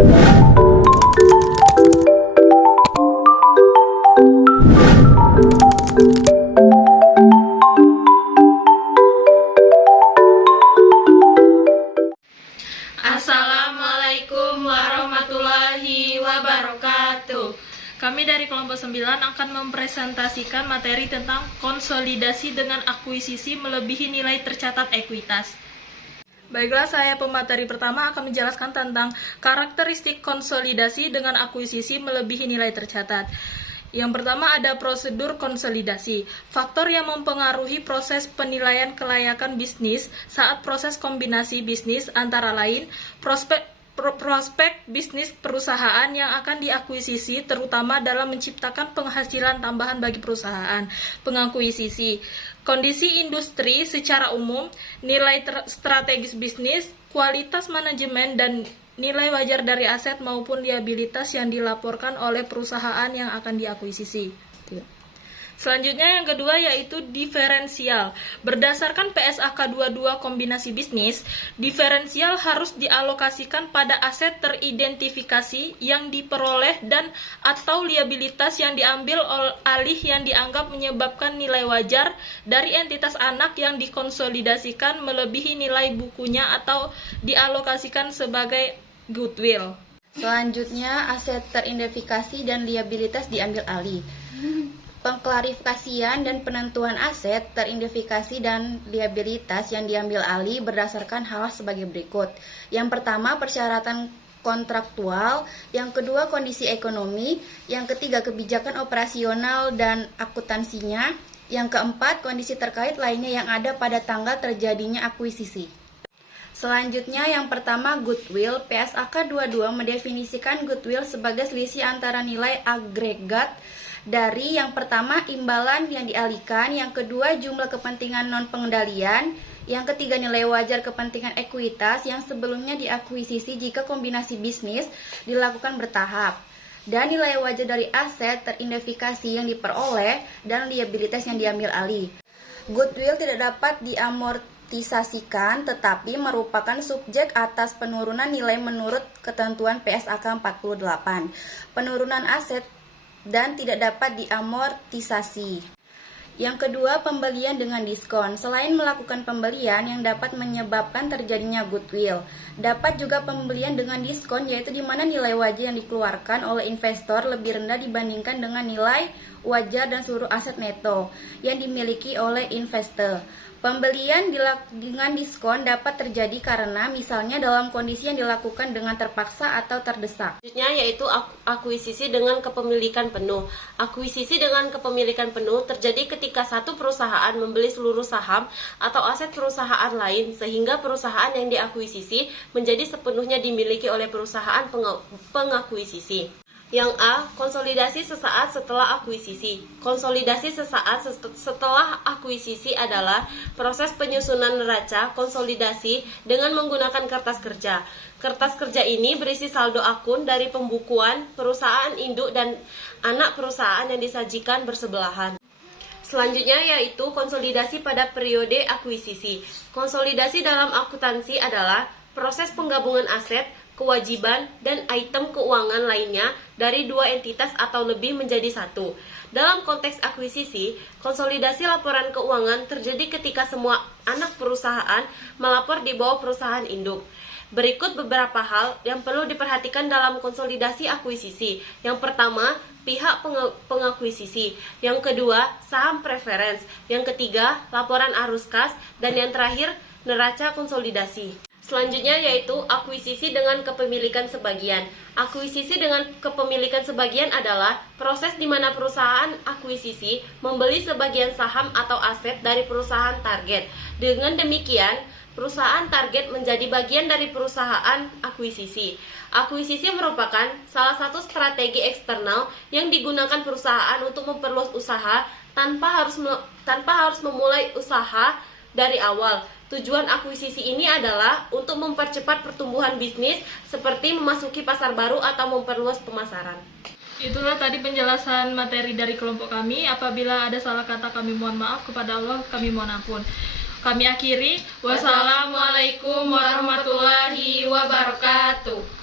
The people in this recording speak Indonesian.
Assalamualaikum warahmatullahi wabarakatuh. Kami dari kelompok 9 akan mempresentasikan materi tentang konsolidasi dengan akuisisi melebihi nilai tercatat ekuitas. Baiklah, saya pemateri pertama akan menjelaskan tentang karakteristik konsolidasi dengan akuisisi melebihi nilai tercatat. Yang pertama ada prosedur konsolidasi. Faktor yang mempengaruhi proses penilaian kelayakan bisnis saat proses kombinasi bisnis antara lain prospek bisnis perusahaan yang akan diakuisisi, terutama dalam menciptakan penghasilan tambahan bagi perusahaan pengakuisisi, kondisi industri secara umum, nilai strategis bisnis, kualitas manajemen, dan nilai wajar dari aset maupun liabilitas yang dilaporkan oleh perusahaan yang akan diakuisisi. Selanjutnya yang kedua yaitu diferensial. Berdasarkan PSAK 22 kombinasi bisnis, diferensial harus dialokasikan pada aset teridentifikasi yang diperoleh dan atau liabilitas yang diambil alih yang dianggap menyebabkan nilai wajar dari entitas anak yang dikonsolidasikan melebihi nilai bukunya atau dialokasikan sebagai goodwill. Selanjutnya, aset teridentifikasi dan liabilitas diambil alih. Pengklarifikasian dan penentuan aset teridentifikasi dan liabilitas yang diambil alih berdasarkan hal sebagai berikut. Yang pertama, persyaratan kontraktual, yang kedua kondisi ekonomi, yang ketiga kebijakan operasional dan akuntansinya, yang keempat kondisi terkait lainnya yang ada pada tanggal terjadinya akuisisi. Selanjutnya yang pertama goodwill. PSAK 22 mendefinisikan goodwill sebagai selisih antara nilai agregat dari yang pertama imbalan yang dialihkan, yang kedua jumlah kepentingan non pengendalian, yang ketiga nilai wajar kepentingan ekuitas yang sebelumnya diakuisisi jika kombinasi bisnis dilakukan bertahap, dan nilai wajar dari aset teridentifikasi yang diperoleh dan liabilitas yang diambil alih. Goodwill tidak dapat diamortisasikan tetapi merupakan subjek atas penurunan nilai menurut ketentuan PSAK 48. Penurunan aset dan tidak dapat diamortisasi. Yang kedua, pembelian dengan diskon. Selain melakukan pembelian yang dapat menyebabkan terjadinya goodwill, dapat juga pembelian dengan diskon, yaitu di mana nilai wajar yang dikeluarkan oleh investor lebih rendah dibandingkan dengan nilai wajar dan seluruh aset neto yang dimiliki oleh investor. Pembelian dengan diskon dapat terjadi karena misalnya dalam kondisi yang dilakukan dengan terpaksa atau terdesak. Selanjutnya yaitu akuisisi dengan kepemilikan penuh. Akuisisi dengan kepemilikan penuh terjadi ketika satu perusahaan membeli seluruh saham atau aset perusahaan lain sehingga perusahaan yang diakuisisi menjadi sepenuhnya dimiliki oleh perusahaan pengakuisisi. Yang A, konsolidasi sesaat setelah akuisisi. Konsolidasi sesaat setelah akuisisi adalah proses penyusunan neraca konsolidasi dengan menggunakan kertas kerja. Kertas kerja ini berisi saldo akun dari pembukuan perusahaan induk dan anak perusahaan yang disajikan bersebelahan. Selanjutnya yaitu konsolidasi pada periode akuisisi. Konsolidasi dalam akuntansi adalah proses penggabungan aset, kewajiban, dan item keuangan lainnya dari dua entitas atau lebih menjadi satu. Dalam konteks akuisisi, konsolidasi laporan keuangan terjadi ketika semua anak perusahaan melapor di bawah perusahaan induk. Berikut beberapa hal yang perlu diperhatikan dalam konsolidasi akuisisi. Yang pertama, pihak pengakuisisi. Yang kedua, saham preference. Yang ketiga, laporan arus kas. Dan yang terakhir, neraca konsolidasi. Selanjutnya yaitu akuisisi dengan kepemilikan sebagian. Akuisisi dengan kepemilikan sebagian adalah proses di mana perusahaan akuisisi membeli sebagian saham atau aset dari perusahaan target. Dengan demikian, perusahaan target menjadi bagian dari perusahaan akuisisi. Akuisisi merupakan salah satu strategi eksternal yang digunakan perusahaan untuk memperluas usaha tanpa harus memulai usaha dari awal. Tujuan akuisisi ini adalah untuk mempercepat pertumbuhan bisnis seperti memasuki pasar baru atau memperluas pemasaran. Itulah tadi penjelasan materi dari kelompok kami. Apabila ada salah kata kami mohon maaf, kepada Allah kami mohon ampun. Kami akhiri. Wassalamualaikum warahmatullahi wabarakatuh.